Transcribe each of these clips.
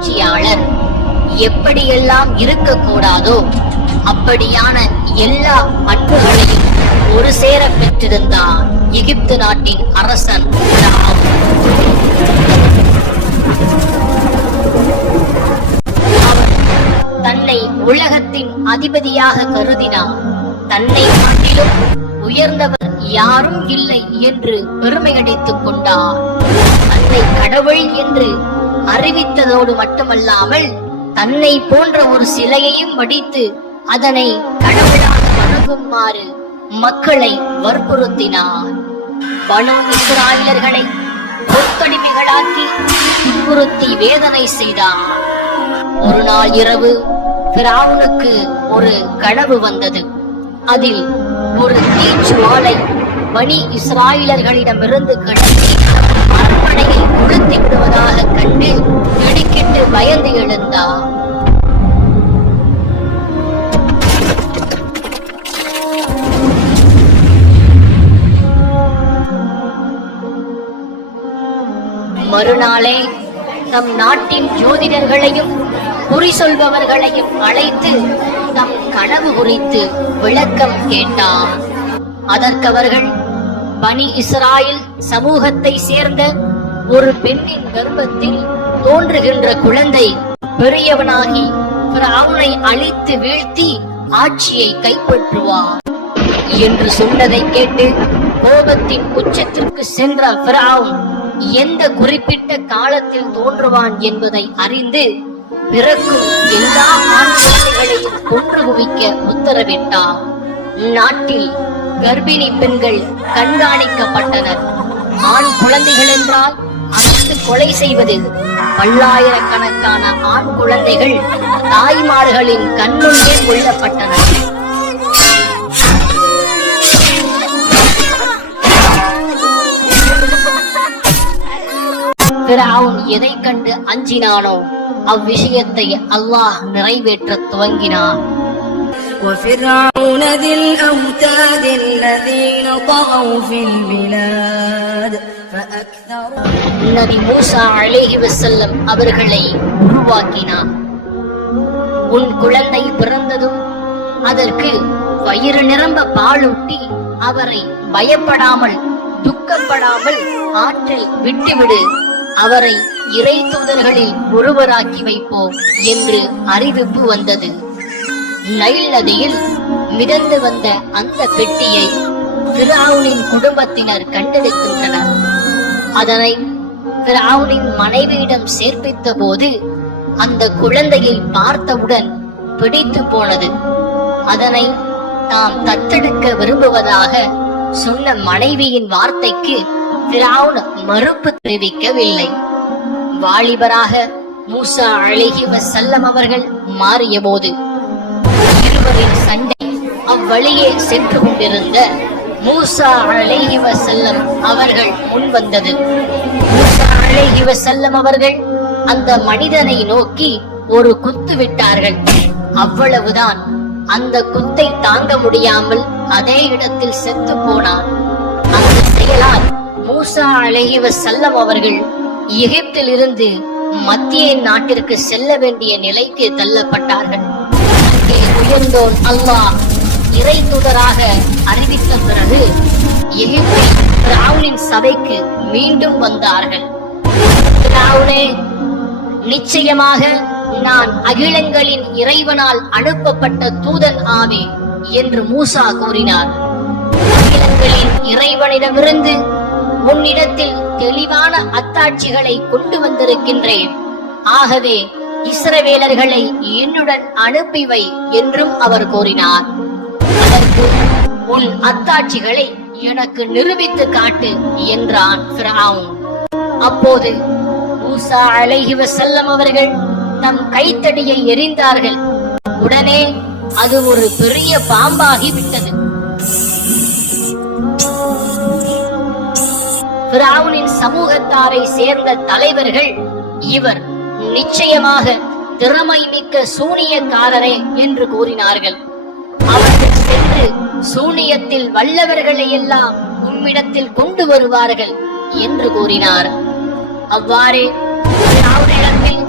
ஆட்சியாளர் எப்படியெல்லாம் இருக்கக்கூடாதோ அப்படியான எல்லா பண்புகளையும் ஒரு சேர பெற்றிருந்தார் எகிப்து நாட்டின் அரசன் அவர் தன்னை உலகத்தின் அதிபதியாக கருதினார். தன்னை காட்டிலும் உயர்ந்தவர் யாரும் இல்லை என்று பெருமையடித்துக் கொண்டார். தன்னை கடவுள் என்று அறிவித்ததோடு மட்டுமல்லாமல் தன்னை போன்ற ஒரு சிலையையும் வடித்து அதனை கடவுளாக வணங்குமாறு மக்களை வற்புறுத்தினார். பனு இஸ்ராயலர்களை கொத்தடிமைகளாக்கி துன்புறுத்தி வேதனை செய்தார். ஒரு நாள் இரவு பிராவுனுக்கு ஒரு கனவு வந்தது. அதில் ஒரு தீச்சுவாலை பனி இஸ்ராயலர்களிடமிருந்து கிளம்பி அரண்மனையை கொளுத்தி விடுவதாக கண்டு திடுக்கிட்டு பயந்து எழுந்தார். மறுநாளே தம் நாட்டின் ஜோதிடர்களையும் குறி சொல்பவர்களையும் அழைத்து தம் கனவு குறித்து விளக்கம் கேட்டார். அதற்கவர்கள் பனி இஸ்ராயல் சமூகத்தை சேர்ந்த ஒரு பெண்ணின் கர்ப்பத்தில் தோன்றுகின்ற குழந்தை பெரியவனாகி பிராவுனை அழித்து வீழ்த்தி ஆட்சியை கைப்பற்றுவார் என்று சொன்னதை கேட்டு கோபத்தின் உச்சத்திற்கு சென்ற பிராவுன் எந்த குறிப்பிட்ட காலத்தில் தோன்றுவான் என்பதை அறிந்து பிறக்கும் எல்லா ஆண் குழந்தைகளையும் கொன்று குவிக்க உத்தரவிட்டார். நாட்டில் கர்ப்பிணி பெண்கள் கண்காணிக்கப்பட்டனர். ஆண் குழந்தைகள் என்றால் அனைத்து கொலை செய்வது. பல்லாயிரக்கணக்கான ஆண் குழந்தைகள் தாய்மார்களின் கண்முன்னே கொல்லப்பட்டனர். பிராவுன் எதை கண்டு அஞ்சினானோ அவ்விஷயத்தை அல்லாஹ் நிறைவேற்ற துவங்கினார். وفرعون ذي الأوتاد الذين طغوا في البلاد فأكثروا. நபி மூசா அலைஹி வஸல்லம் அவர்களை உருவாக்கினார். உன் குழந்தை பிறந்ததும் அதற்கு வயிறு நிரம்ப பாலூட்டி அவரை பயப்படாமல் துக்கப்படாமல் ஆற்றில் விட்டுவிடு, அவரை இறை தூதர்களில் ஒருவராக்கி வைப்போம் என்று அறிவிப்பு வந்தது. நைல் நதியில் மிதந்து வந்த அந்த பெட்டியை பிராவுனின் குடும்பத்தினர் கண்டெடுக்கின்றனர். அதனை பிராவுனின் மனைவியிடம் சேர்ப்பித்த போது அந்த குழந்தையை பார்த்தவுடன் பிடித்து போனது. அதனை தாம் தத்தெடுக்க விரும்புவதாக சொன்ன மனைவியின் வார்த்தைக்கு பிராவுன் மறுப்பு தெரிவிக்கவில்லை. வாலிபராக மூசா அலைஹி வஸல்லம் அவர்கள் மாறிய போது இருவரின் சண்டை அவ்வழியே சென்று கொண்டிருந்த மூசா அலைஹி வஸல்லம் அவர்கள் முன்வந்தது. மூசா அலைஹி வஸல்லம் அவர்கள் அந்த மனிதனை நோக்கி ஒரு குத்து விட்டார்கள். அவ்வளவுதான். அந்த குத்தை தாங்க முடியாமல் அதே இடத்தில் செத்து போனார். அந்த செயலால் மூசா அலைஹி வஸல்லம் அவர்கள் எகிப்தில் இருந்து மத்திய நாட்டிற்கு செல்ல வேண்டிய நிலைக்கு தள்ளப்பட்டார்கள். அங்கே உயர்ந்தோர் அல்லாஹ் இறை தூதராக அறிவித்த பிறகு எகிப்தில் பிராவுனின் சபைக்கு மீண்டும் வந்தார்கள். பிராவுனே, நிச்சயமாக நான் அகிலங்களின் இறைவனால் அனுப்பப்பட்ட தூதன் ஆவேன் என்று மூசா கூறினார். அகிலங்களின் இறைவனிடமிருந்து உன்னிடத்தில் தெளிவான அத்தாட்சிகளை கொண்டு வந்திருக்கின்றேன். ஆகவே இஸ்ரவேலர்களை என்னுடன் அனுப்பி வை என்றும் அவர் கூறினார். அதற்கு உன் அத்தாட்சிகளை எனக்கு நிரூபித்து காட்டு என்றான் பிராவுன். அப்போது மூசா அலைஹி வஸல்லம் அவர்கள் தம் கைத்தடியை எறிந்தார்கள். உடனே அது ஒரு பெரிய பாம்பாகி விட்டது. பிராவுனின் சமூகத்தாரை சேர்ந்த தலைவர்கள் இவர் நிச்சயமாக திறமை மிக்க சூனியக்காரரே என்று கூறினார்கள். அவர்கள் சென்று சூனியத்தில் வல்லவர்களை எல்லாம் உம்மிடத்தில் கொண்டு வருவார்கள் என்று கூறினார். அவ்வாறே பிராவுனிடத்தில்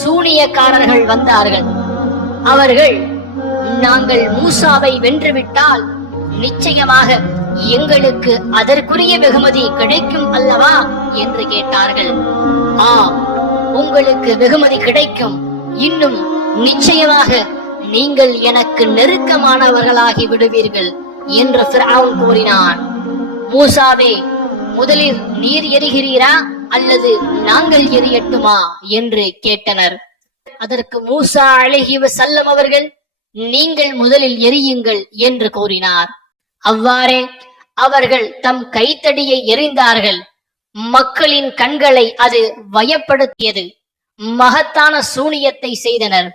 சூனியக்காரர்கள் வந்தார்கள். அவர்கள், நாங்கள் மூசாவை வென்றுவிட்டால் நிச்சயமாக எங்களுக்கு அதற்குரிய வெகுமதி கிடைக்கும் அல்லவா என்று கேட்டார்கள். ஆம், உங்களுக்கு வெகுமதி கிடைக்கும். இன்னும் நிச்சயமாக நீங்கள் எனக்கு நெருக்கமானவர்களாகி விடுவீர்கள் என்று ஃபிரௌன் கூறினான். மூசாவே, முதலில் நீர் எரிகிறீரா அல்லது நாங்கள் எரியட்டுமா என்று கேட்டனர். அதற்கு மூசா அலைஹி வஸல்லம் அவர்கள், நீங்கள் முதலில் எரியுங்கள் என்று கூறினார். அவ்வாறே அவர்கள் தம் கைத்தடியை எறிந்தார்கள். மக்களின் கண்களை அது வயப்படுத்தியது. மகத்தான சூனியத்தை செய்தனர்.